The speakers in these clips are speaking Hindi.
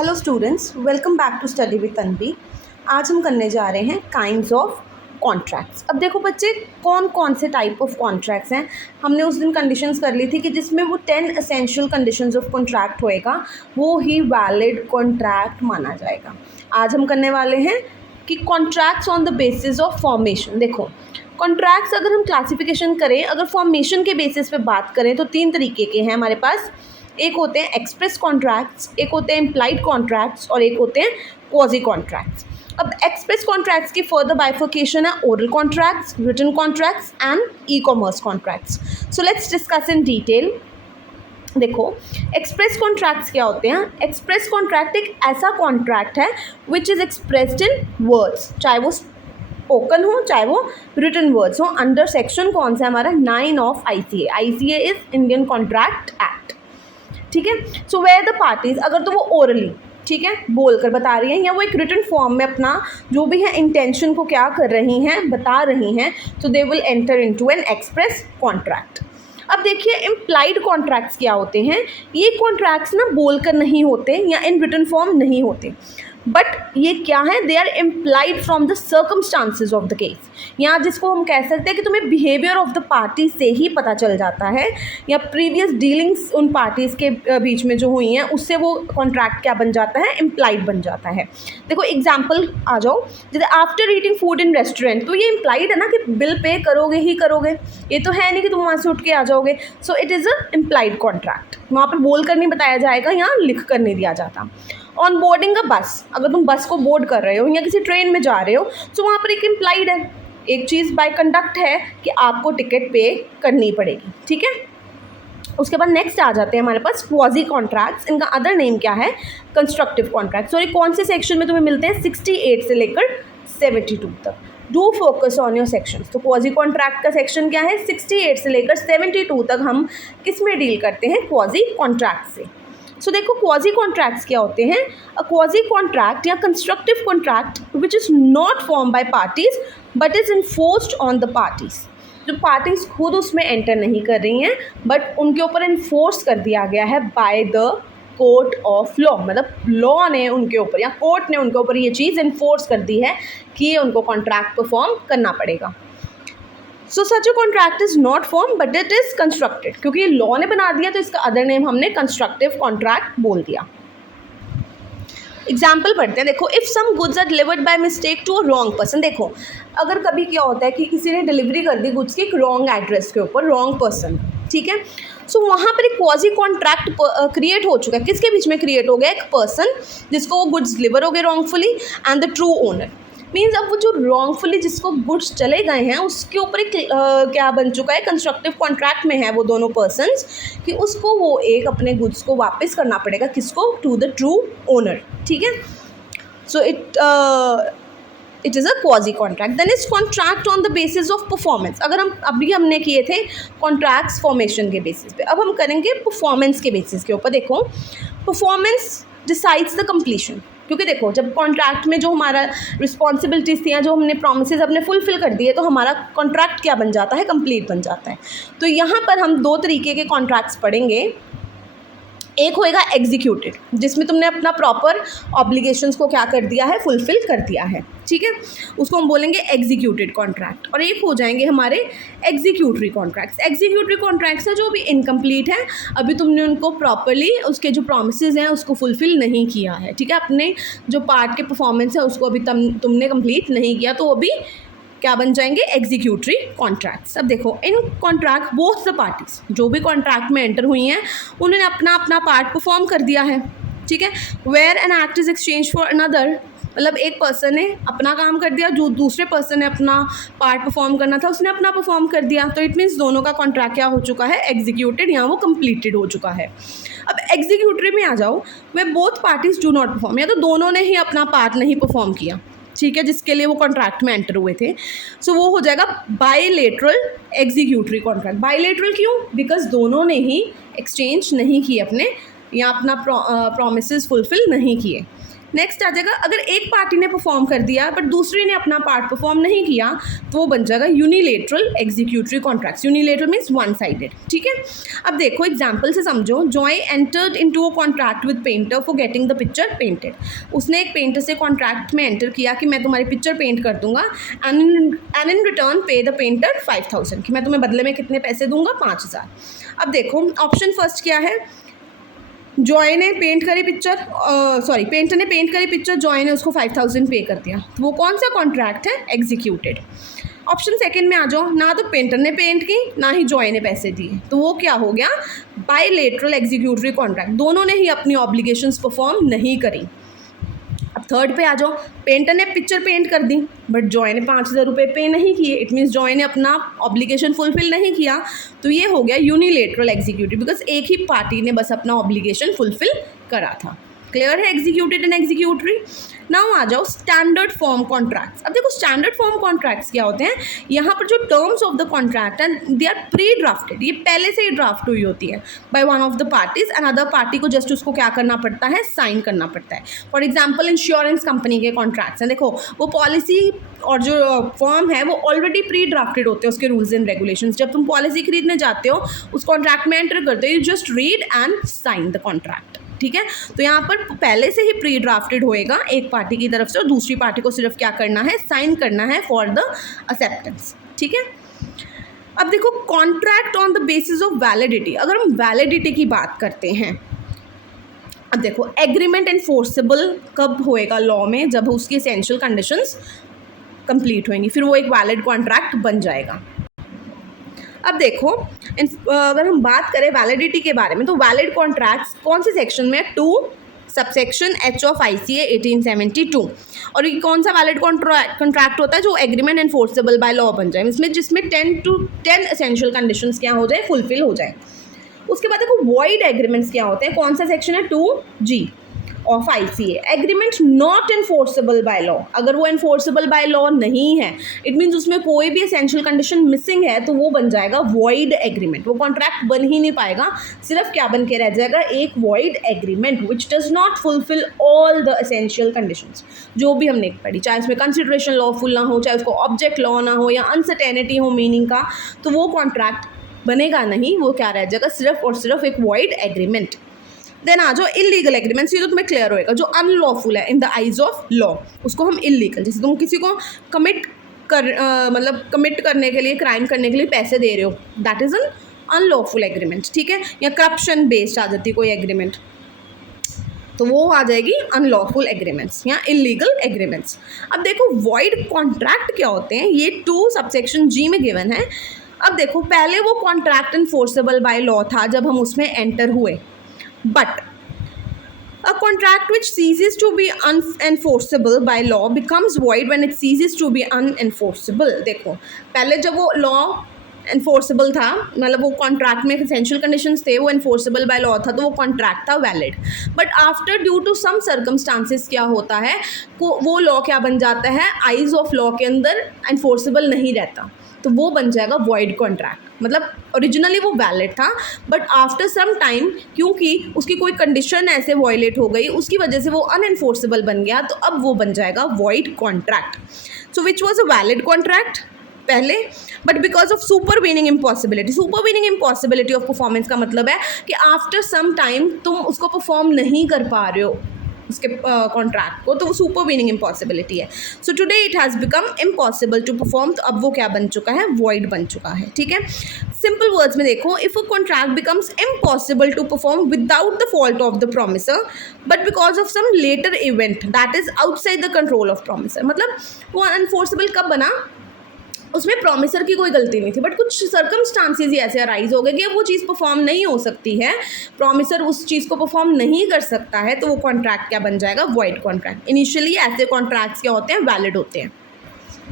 Hello students, welcome back to study with Tanvi. आज हम करने जा रहे हैं काइंड्स ऑफ कॉन्ट्रैक्ट्स। अब देखो बच्चे, कौन कौन से टाइप ऑफ कॉन्ट्रैक्ट्स हैं। हमने उस दिन कंडीशंस कर ली थी कि जिसमें वो 10 एसेंशियल कंडीशंस ऑफ कॉन्ट्रैक्ट होएगा वो ही वैलिड कॉन्ट्रैक्ट माना जाएगा। आज हम करने वाले हैं कि contracts on the basis of formation. देखो, कॉन्ट्रैक्ट्स अगर हम क्लासिफिकेशन करें, अगर फॉर्मेशन के बेसिस पे बात करें तो 3 तरीके के हैं हमारे पास। एक होते हैं एक्सप्रेस कॉन्ट्रैक्ट्स, एक होते हैं इम्प्लाइड कॉन्ट्रैक्ट्स और एक होते हैं क्वाजी कॉन्ट्रैक्ट्स। अब एक्सप्रेस कॉन्ट्रैक्ट्स की फर्दर बाइफर्केशन है oral contracts, written contracts and e commerce contracts. So let's discuss in detail. देखो, एक्सप्रेस कॉन्ट्रैक्ट्स क्या होते हैं। एक्सप्रेस कॉन्ट्रैक्ट एक ऐसा कॉन्ट्रैक्ट है which is expressed in words, चाहे वो स्पोकन हो चाहे वो रिटन वर्ड्स हो। अंडर सेक्शन कौन सा है हमारा 9 of ICA। ICA is Indian contract act. ठीक है। सो वेयर द पार्टीज, अगर तो वो ओरली, ठीक है, बोल कर बता रही हैं, या वो एक रिटन फॉर्म में अपना जो भी है इंटेंशन को क्या कर रही हैं, बता रही हैं, तो they will enter into an express contract. अब देखिए, इम्प्लाइड कॉन्ट्रैक्ट्स क्या होते हैं। ये कॉन्ट्रैक्ट्स ना बोल कर नहीं होते या इन रिटन फॉर्म नहीं होते, बट ये क्या है, they are implied from the circumstances of the case. यहाँ जिसको हम कह सकते हैं कि तुम्हें बिहेवियर ऑफ द पार्टी से ही पता चल जाता है, या प्रीवियस डीलिंग्स उन पार्टीज़ के बीच में जो हुई हैं उससे वो कॉन्ट्रैक्ट क्या बन जाता है, इम्प्लाइड बन जाता है। देखो एग्जाम्पल आ जाओ, जैसे after eating food in restaurant, तो ये इम्प्लाइड है ना कि बिल पे करोगे ही करोगे, ये तो है नहीं कि तुम वहाँ से उठ के आ जाओगे। सो it is a implied contract. वहाँ पर बोल कर नहीं बताया जाएगा, यहाँ लिख कर नहीं दिया जाता। ऑन बोर्डिंग अ बस, अगर तुम बस को बोर्ड कर रहे हो या किसी ट्रेन में जा रहे हो, तो वहाँ पर एक इम्प्लाइड है, एक चीज़ बाय कंडक्ट है कि आपको टिकट पे करनी पड़ेगी। ठीक है। उसके बाद नेक्स्ट आ जाते हैं हमारे पास क्वाजी कॉन्ट्रैक्ट्स। इनका अदर नेम क्या है, कंस्ट्रक्टिव कॉन्ट्रैक्ट्स। और ये कौन से सेक्शन में तुम्हें मिलते हैं, 68 से लेकर 72 तक। Do focus on your section. तो क्वाजी कॉन्ट्रैक्ट का सेक्शन क्या है, 68 से लेकर 72 तक हम किस में डील करते हैं, क्वाजी कॉन्ट्रैक्ट से। सो देखो, क्वाजी कॉन्ट्रैक्ट्स क्या होते हैं। अ क्वाजी कॉन्ट्रैक्ट या constructive contract which is not form by parties but is enforced on the parties. जो पार्टीज खुद उसमें एंटर नहीं कर रही हैं, बट उनके ऊपर इन्फोर्स कर दिया गया है by the court of law. मतलब लॉ ने उनके ऊपर या कोर्ट ने उनके ऊपर ये चीज़ इन्फोर्स कर दी है कि उनको कॉन्ट्रैक्ट परफॉर्म करना पड़ेगा। So such a contract is not form but it is constructed. क्योंकि लॉ ने बना दिया तो इसका अदर नेम हमने कंस्ट्रक्टिव कॉन्ट्रैक्ट बोल दिया। एग्जाम्पल पढ़ते हैं। देखो, if some goods are delivered by mistake to a wrong person. देखो, अगर कभी क्या होता है कि किसी ने डिलीवरी कर दी गुड्स की एक रॉन्ग एड्रेस के ऊपर, रॉन्ग पर्सन, ठीक है। सो वहाँ पर एक क्वाजी कॉन्ट्रैक्ट क्रिएट हो चुका है। किसके बीच में क्रिएट हो गया, एक पर्सन जिसको वो गुड्स डिलीवर हो गए wrongfully and the true owner. Means अब वो जो रॉन्गफुली जिसको गुड्स चले गए हैं उसके ऊपर एक क्या बन चुका है, कंस्ट्रक्टिव कॉन्ट्रैक्ट में है वो दोनों पर्सन्स, कि उसको वो एक अपने गुड्स को वापस करना पड़ेगा, किसको, टू द ट्रू ओनर। ठीक है। So it is a quasi contract. Then is contract on the basis of performance. अगर हम अभी हमने किए थे कॉन्ट्रैक्ट्स फॉर्मेशन के बेसिस पे, अब हम करेंगे परफॉर्मेंस के बेसिस के ऊपर। देखो, परफॉर्मेंस डिसाइड्स द कंप्लीशन। क्योंकि देखो, जब कॉन्ट्रैक्ट में जो हमारा रिस्पॉन्सिबिलिटीज़ थी या जो हमने प्रोमिसेस अपने फुलफिल कर दिए, तो हमारा कॉन्ट्रैक्ट क्या बन जाता है, कंप्लीट बन जाता है। तो यहाँ पर हम 2 तरीके के कॉन्ट्रैक्ट्स पढ़ेंगे। एक होएगा एग्जीक्यूटेड, जिसमें तुमने अपना प्रॉपर ऑब्लिगेशंस को क्या कर दिया है, फुलफिल कर दिया है। ठीक है, उसको हम बोलेंगे एग्जीक्यूटेड कॉन्ट्रैक्ट। और एक हो जाएंगे हमारे एग्जीक्यूटरी कॉन्ट्रैक्ट्स। एग्जीक्यूटरी कॉन्ट्रैक्ट्स है जो अभी इनकम्प्लीट है, अभी तुमने उनको प्रॉपरली उसके जो प्रोमिसेस हैं उसको फुलफिल नहीं किया है। ठीक है, अपने जो पार्ट के परफॉर्मेंस है उसको अभी तुमने कंप्लीट नहीं किया, तो अभी क्या बन जाएंगे, एग्जीक्यूटरी कॉन्ट्रैक्ट्स। अब देखो, इन कॉन्ट्रैक्ट बोथ द पार्टीज, जो भी कॉन्ट्रैक्ट में एंटर हुई हैं उन्होंने अपना अपना पार्ट परफॉर्म कर दिया है। ठीक है। Where an act is exchange for another, मतलब एक पर्सन ने अपना काम कर दिया, जो दूसरे पर्सन ने अपना पार्ट परफॉर्म करना था उसने अपना परफॉर्म कर दिया, तो इट मीन्स दोनों का कॉन्ट्रैक्ट क्या हो चुका है, एग्जीक्यूटेड, यहाँ वो कंप्लीटेड हो चुका है। अब एग्जीक्यूटरी में आ जाओ, where both parties do not perform, या तो दोनों ने ही अपना पार्ट नहीं परफॉर्म किया, ठीक है, जिसके लिए वो कॉन्ट्रैक्ट में एंटर हुए थे। सो वो हो जाएगा बायलेटरल एग्जीक्यूटरी कॉन्ट्रैक्ट। बायलेटरल क्यों, बिकॉज दोनों ने ही एक्सचेंज नहीं किए अपने, या अपना प्रोमिसेस फुलफिल नहीं किए। नेक्स्ट आ जाएगा, अगर एक पार्टी ने परफॉर्म कर दिया बट दूसरी ने अपना पार्ट परफॉर्म नहीं किया तो वो बन जाएगा unilateral executory contracts. Unilateral means one sided, ठीक है। अब देखो एग्जांपल से समझो, Joy entered into a contract with painter for getting the picture painted. उसने एक पेंटर से कॉन्ट्रैक्ट में एंटर किया कि मैं तुम्हारी पिक्चर पेंट कर दूंगा एंड इन रिटर्न पे द पेंटर 5000, कि मैं तुम्हें बदले में कितने पैसे दूंगा, 5000। अब देखो ऑप्शन फर्स्ट क्या है, जॉय ने पेंट करी पिक्चर, पेंटर ने पेंट करी पिक्चर, जॉय ने उसको 5000 पे कर दिया, तो वो कौन सा कॉन्ट्रैक्ट है, एग्जीक्यूटेड। ऑप्शन सेकंड में आ जाओ, ना तो पेंटर ने पेंट की ना ही जॉय ने पैसे दिए, तो वो क्या हो गया, बायलेटरल एग्जीक्यूटरी कॉन्ट्रैक्ट, दोनों ने ही अपनी ऑब्लिगेशंस परफॉर्म नहीं करी। अब थर्ड पे आ जाओ, पेंटर ने पिक्चर पेंट कर दी बट जॉय ने 5000 रुपये पे नहीं किए, इट मीन्स जॉय ने अपना ऑब्लिगेशन फुलफिल नहीं किया, तो ये हो गया यूनिलेटरल एग्जीक्यूटिव, बिकॉज एक ही पार्टी ने बस अपना ऑब्लिगेशन फुलफिल करा था। क्लियर है एग्जीक्यूटेड एंड एग्जीक्यूटरी। नाउ आ जाओ स्टैंडर्ड फॉर्म कॉन्ट्रैक्ट्स। अब देखो स्टैंडर्ड फॉर्म कॉन्ट्रैक्ट्स क्या होते हैं, यहाँ पर जो terms of the contract and they are pre drafted, ये पहले से ही ड्राफ्ट हुई होती है by one of the parties and other party को जस्ट उसको क्या करना पड़ता है, साइन करना पड़ता है। फॉर एग्जाम्पल इंश्योरेंस कंपनी के कॉन्ट्रैक्ट्स हैं, देखो वो पॉलिसी और जो फॉर्म है वो ऑलरेडी प्री ड्राफ्टेड होते हैं, उसके रूल्स एंड रेगुलेशंस। जब तुम पॉलिसी खरीदने जाते हो उस कॉन्ट्रैक्ट में एंटर करते हो, you just read and sign the contract, ठीक है। तो यहाँ पर पहले से ही प्री ड्राफ्टेड होएगा एक पार्टी की तरफ से और दूसरी पार्टी को सिर्फ क्या करना है, साइन करना है फॉर द एक्सेप्टेंस, ठीक है। अब देखो contract on the basis of validity, अगर हम वैलिडिटी की बात करते हैं, अब देखो एग्रीमेंट एनफोर्सेबल कब होएगा लॉ में, जब उसकी एसेंशियल कंडीशंस कंप्लीट होंगी, फिर वो एक वैलिड कॉन्ट्रैक्ट बन जाएगा। अब देखो अगर हम बात करें वैलिडिटी के बारे में, तो वैलिड कॉन्ट्रैक्ट्स कौन से सेक्शन में, 2 सबसेक्शन H ऑफ ICA 1872। और ये कौन सा वैलिड कॉन्ट्रैक्ट होता है, जो एग्रीमेंट एनफोर्सेबल बाय लॉ बन जाए, इसमें जिसमें 10 एसेंशियल कंडीशंस क्या हो जाए, फुलफिल हो जाए। उसके बाद देखो वॉइड एग्रीमेंट्स क्या होते हैं, कौन सा सेक्शन है, 2G of ICA, agreement not enforceable by law. अगर वो एनफोर्सेबल बाय लॉ नहीं है, इट मीन्स उसमें कोई भी एसेंशियल कंडीशन मिसिंग है, तो वो बन जाएगा वॉइड एग्रीमेंट, वो कॉन्ट्रैक्ट बन ही नहीं पाएगा, सिर्फ क्या बन के रह जाएगा, एक void agreement which does not fulfil all the essential conditions, जो भी हमने पढ़ी, चाहे उसमें कंसिडरेशन लॉफुल ना हो, चाहे उसको ऑब्जेक्ट लॉ ना हो या अनसर्टेनिटी हो मीनिंग का, तो वो कॉन्ट्रैक्ट बनेगा नहीं, वो क्या रह जाएगा, सिर्फ और सिर्फ एक वॉइड एग्रीमेंट। देन आ जाओ इलीगल एग्रीमेंट्स, ये तो तुम्हें क्लियर होएगा, जो अनलॉफुल है in the eyes of law, उसको हम इलीगल, जैसे तुम किसी को कमिट करने के लिए, क्राइम करने के लिए पैसे दे रहे हो, that is an unlawful agreement, ठीक है। या करप्शन बेस्ड आ जाती है कोई एग्रीमेंट, तो वो आ जाएगी अनलॉफुल एग्रीमेंट्स या इलीगल एग्रीमेंट्स। अब देखो वॉइड कॉन्ट्रैक्ट क्या होते हैं, ये 2 सबसेक्शन G में गिवन है। अब देखो पहले वो कॉन्ट्रैक्ट एनफोर्सेबल बाय लॉ था जब हम उसमें एंटर हुए, but a contract which ceases to be unenforceable by law becomes void when it ceases to be unenforceable। देखो पहले जब वो लॉ एनफोर्सेबल था, मतलब वो कॉन्ट्रैक्ट में एसेंशियल कंडीशंस थे, वो एनफोर्सेबल बाय लॉ था, तो वो कॉन्ट्रैक्ट था valid, but after due to some circumstances क्या होता है, वो लॉ क्या बन जाता है, आइज ऑफ लॉ के अंदर एनफोर्सेबल नहीं रहता, तो वो बन जाएगा वॉइड कॉन्ट्रैक्ट। मतलब ओरिजिनली वो वैलिड था बट आफ्टर सम टाइम क्योंकि उसकी कोई कंडीशन ऐसे वॉयलेट हो गई, उसकी वजह से वो अनएनफोर्सेबल बन गया, तो अब वो बन जाएगा void contract. So which was a valid contract पहले, but because of supervening impossibility, supervening impossibility of performance का मतलब है कि आफ्टर सम टाइम तुम उसको परफॉर्म नहीं कर पा रहे हो उसके कॉन्ट्रैक्ट को, तो वो सुपरवीनिंग इम्पॉसिबिलिटी है। So today it has become impossible to perform, तो अब वो क्या बन चुका है, वॉइड बन चुका है, ठीक है। सिंपल वर्ड्स में देखो, if a contract becomes impossible to perform without the fault of the promisor but because of some later event that is outside the control of promisor, मतलब वो अनफोर्सेबल कब बना, उसमें प्रॉमिसर की कोई गलती नहीं थी बट कुछ सर्कमस्टांसेस ही ऐसे अराइज हो गए कि अब वो चीज़ परफॉर्म नहीं हो सकती है, प्रॉमिसर उस चीज़ को परफॉर्म नहीं कर सकता है, तो वो कॉन्ट्रैक्ट क्या बन जाएगा, वॉइड कॉन्ट्रैक्ट। इनिशियली ऐसे कॉन्ट्रैक्ट्स क्या होते हैं, वैलिड होते हैं।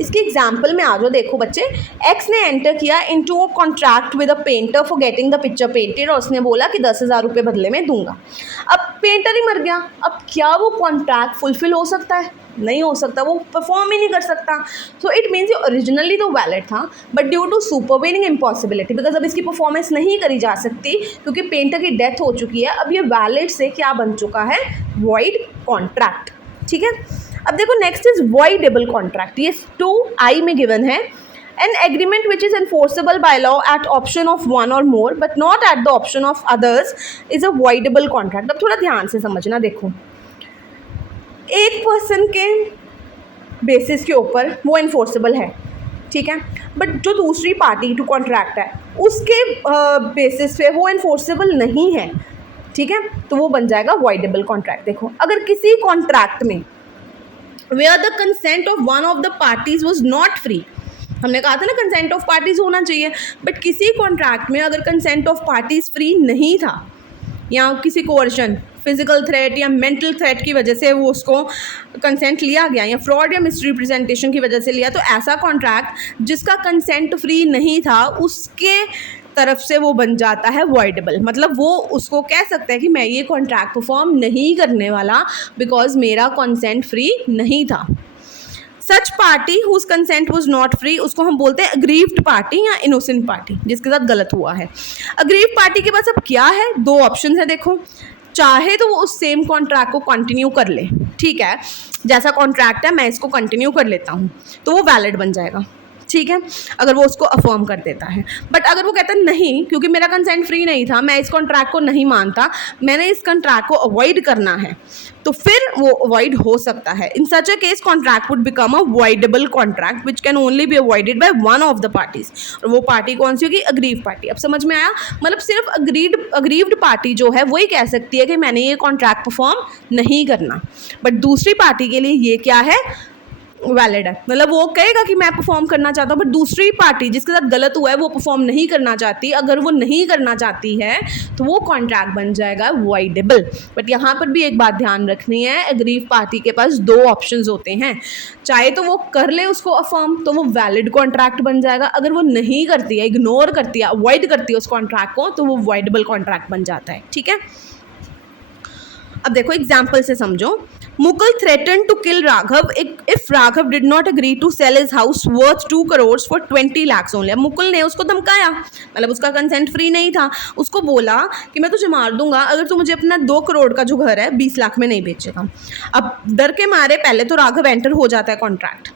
इसके एग्जाम्पल में आ जाओ, देखो बच्चे, एक्स ने एंटर किया into a contract with a painter for getting the picture painted, और उसने बोला कि 10,000 रुपये बदले में दूंगा। अब पेंटर ही मर गया, अब क्या वो कॉन्ट्रैक्ट फुलफिल हो सकता है, नहीं हो सकता, वो परफॉर्म ही नहीं कर सकता। सो इट मीन्स ये ओरिजिनली तो वैलिड था but due to supervening impossibility, because अब इसकी परफॉर्मेंस नहीं करी जा सकती क्योंकि पेंटर की डेथ हो चुकी है, अब ये वैलिड से क्या बन चुका है, वॉइड कॉन्ट्रैक्ट। ठीक है। अब देखो नेक्स्ट इज वॉइडेबल कॉन्ट्रैक्ट, ये 2I में गिवन है। An agreement which is enforceable by law at option of one और more but not at the option of others is a voidable contract. अब थोड़ा ध्यान से समझना, देखो एक पर्सन के बेसिस के ऊपर वो इन्फोर्सेबल है, ठीक है, बट जो दूसरी पार्टी टू कॉन्ट्रैक्ट है उसके बेसिस पे वो इन्फोर्सेबल नहीं है, ठीक है, तो वो बन जाएगा वॉइडेबल कॉन्ट्रैक्ट। देखो अगर किसी कॉन्ट्रैक्ट में where the consent of one of the parties was not free, हमने कहा था ना कंसेंट ऑफ पार्टीज होना चाहिए, बट किसी कॉन्ट्रैक्ट में अगर कंसेंट ऑफ पार्टीज फ्री नहीं था या किसी कोर्शन, फिजिकल थ्रेट या मेंटल थ्रेट की वजह से वो उसको कंसेंट लिया गया या फ्रॉड या मिसरिप्रेजेंटेशन की वजह से लिया, तो ऐसा कॉन्ट्रैक्ट जिसका कंसेंट फ्री नहीं था उसके तरफ से वो बन जाता है वॉइडेबल। मतलब वो उसको कह सकता है कि मैं ये कॉन्ट्रैक्ट परफॉर्म नहीं करने वाला बिकॉज मेरा कंसेंट फ्री नहीं था। Such party whose consent was not free उसको हम बोलते हैं अग्रीव्ड पार्टी या इनोसेंट पार्टी, जिसके साथ गलत हुआ है। अग्रीव्ड पार्टी के पास अब क्या है, दो ऑप्शन है। देखो चाहे तो वो उस सेम कॉन्ट्रैक्ट को कंटिन्यू कर ले, ठीक है, जैसा कॉन्ट्रैक्ट है मैं इसको कंटिन्यू कर लेता हूँ तो वो वैलिड बन जाएगा, ठीक है, अगर वो उसको अफर्म कर देता है। बट अगर वो कहता है नहीं क्योंकि मेरा कंसेंट फ्री नहीं था, मैं इस कॉन्ट्रैक्ट को नहीं मानता, मैंने इस कॉन्ट्रैक्ट को अवॉइड करना है, तो फिर वो अवॉइड हो सकता है। In such a case contract would become a voidable contract which can only be avoided by one of the parties. और वो पार्टी कौन सी होगी, अग्रीव पार्टी। अब समझ में आया, मतलब सिर्फ अग्रीव्ड पार्टी जो है वही कह सकती है कि मैंने ये कॉन्ट्रैक्ट परफॉर्म नहीं करना, बट दूसरी पार्टी के लिए ये क्या है, वैलिड है। मतलब वो कहेगा कि मैं परफॉर्म करना चाहता हूँ, बट दूसरी पार्टी जिसके साथ गलत हुआ है वो परफॉर्म नहीं करना चाहती, अगर वो नहीं करना चाहती है तो वो कॉन्ट्रैक्ट बन जाएगा वॉइडेबल। बट यहाँ पर भी एक बात ध्यान रखनी है, अग्रीव पार्टी के पास दो ऑप्शंस होते हैं, चाहे तो वो कर ले उसको अफर्म तो वो वैलिड कॉन्ट्रैक्ट बन जाएगा, अगर वो नहीं करती है, इग्नोर करती है, अवॉइड करती है उस कॉन्ट्रैक्ट को, तो वो वॉइडेबल कॉन्ट्रैक्ट बन जाता है, ठीक है। अब देखो एग्जाम्पल से समझो। Mukul threatened to kill Raghav if Raghav did not agree to sell his house worth 2 crores for 20 lakhs only। अब मुकुल ने उसको धमकाया, मतलब उसका कंसेंट फ्री नहीं था, उसको बोला कि मैं तुझे मार दूंगा अगर तू मुझे अपना 2 करोड़ का जो घर है 20 लाख में नहीं बेचेगा। अब डर के मारे पहले तो राघव एंटर हो जाता है कॉन्ट्रैक्ट,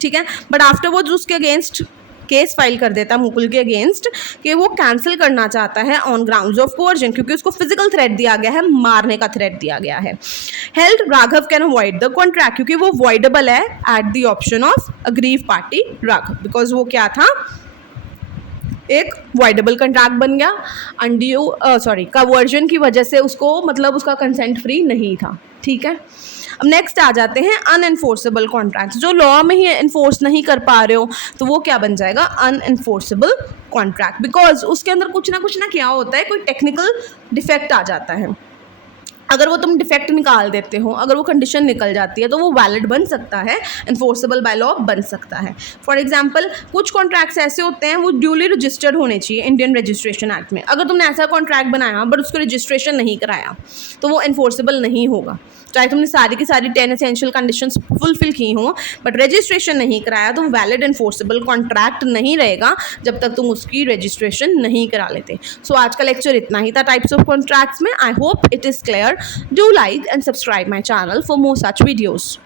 ठीक है, बट आफ्टरवर्ड्स उसके अगेंस्ट केस फाइल कर देता है मुकुल के अगेंस्ट कि वो कैंसिल करना चाहता है ऑन ग्राउंड्स ऑफ कोर्जन, क्योंकि उसको फिजिकल थ्रेट दिया गया है, मारने का थ्रेट दिया गया है। Held Raghav can avoid the contract क्योंकि वो वॉइडेबल है eight the option of aggrieved party Raghav, because वो क्या था, एक वॉइडेबल कॉन्ट्रैक्ट बन गया, अनड्यू कन्वर्जन की वजह से उसको मतलब उसका कंसेंट फ्री नहीं था, ठीक है। अब नेक्स्ट आ जाते हैं अनएनफोर्सेबल कॉन्ट्रैक्ट्स, जो लॉ में ही एनफोर्स नहीं कर पा रहे हो तो वो क्या बन जाएगा, अनएनफोर्सेबल कॉन्ट्रैक्ट, बिकॉज उसके अंदर कुछ ना क्या होता है, कोई टेक्निकल डिफेक्ट आ जाता है। अगर वो तुम डिफेक्ट निकाल देते हो, अगर वो कंडीशन निकल जाती है तो वो वैलिड बन सकता है, एनफोर्सेबल बाय लॉ बन सकता है। फॉर एग्जांपल कुछ कॉन्ट्रैक्ट्स ऐसे होते हैं वो ड्यूली रजिस्टर्ड होने चाहिए इंडियन रजिस्ट्रेशन एक्ट में, अगर तुमने ऐसा कॉन्ट्रैक्ट बनाया बट उसको रजिस्ट्रेशन नहीं कराया तो वो एनफोर्सेबल नहीं होगा, चाहे तुमने सारी की सारी 10 एसेंशियल कंडीशंस फुलफिल की हों, बट रजिस्ट्रेशन नहीं कराया तो वैलिड एनफोर्सेबल कॉन्ट्रैक्ट नहीं रहेगा जब तक तुम उसकी रजिस्ट्रेशन नहीं करा लेते। सो आज का लेक्चर इतना ही था टाइप्स ऑफ कॉन्ट्रैक्ट्स में। I hope it is clear. Do like and subscribe my channel for more such videos.